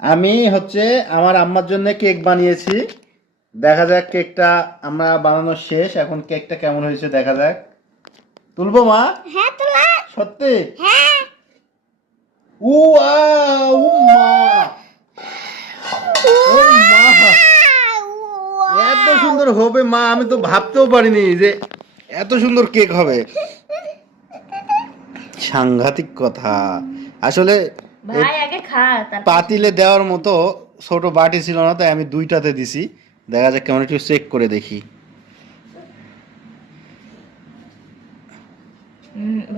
আমি হচ্ছে আমার আম্মার জন্য কেক বানিয়েছি। দেখা যাক কেকটা আমরা বানানো শেষ, এখন কেকটা কেমন হয়েছে দেখা যাক। তুলবো মা? হ্যাঁ তোলা। সত্যি? হ্যাঁ। ও ও মা, ও মা, এত সুন্দর হবে মা, আমি তো ভাবতেও পারিনি যে এত সুন্দর কেক হবে। সাংঘাতিক কথা। আসলে ভাই আগে খা তারপর পাতিলে দেওয়ার মতো ছোট বাটি ছিল না, তাই আমি দুইটাতে দিছি। দেখা যাক কেমন, একটু চেক করে দেখি।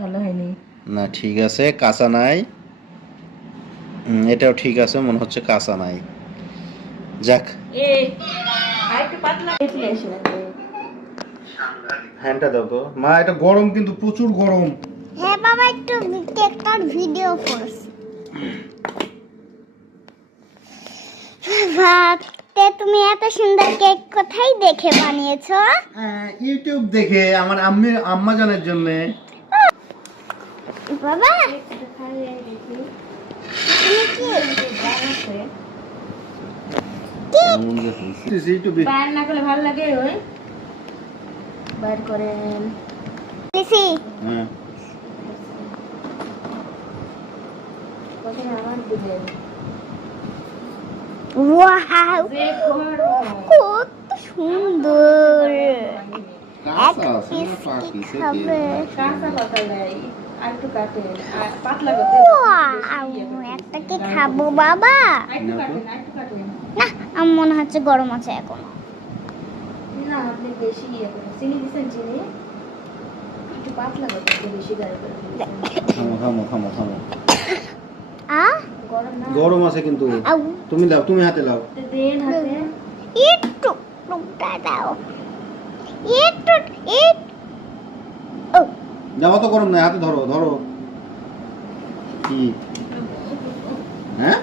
ভালো হয়নি। না ঠিক আছে, কাঁচা নাই। এটাও ঠিক আছে, মনে হচ্ছে কাঁচা নাই। যাক, এ আর একটু পাতলা দেখলে এসে ফ্যানটা দাও তো মা, এটা গরম কিন্তু প্রচুর গরম। হ্যাঁ বাবা একটু কেকটার ভিডিও করস। ভাবতে তুমি এত সুন্দর কেক কোথায় দেখে বানিয়েছো? ইউটিউব দেখে, আমার আম্মা জানের জন্য। বাবা বাইর না করলে ভালো লাগে ওই বাইর করেন দিছি। হ্যাঁ, কোথায় আমার দিবেন ওয়াও যে গরম কত সুন্দর। কাঁচা আছে না পাকি খাবে। কাঁচা পাতা দেয় আর একটু কাটেন আর পাতলা করতে ওয়াও একটা কি খাবো বাবা? আর একটু কাটেন আর একটু কাটেন না আমার মনে হচ্ছে গরম আছে এখনো। না আপনি বেশি ইয়ে করেন চিনি দিচ্ছেন চিনি একটু পাতলা করতে বেশি গাঢ় করে থামো থামো থামো থামো, আ গরম না গরম আছে কিন্তু। আউ তুমি দাও, তুমি হাতে দাও। দেন হাতে একটু টুকটা দাও একটু ও যাও, তো গরম নাই, হাতে ধরো ধরো। কি? হ্যাঁ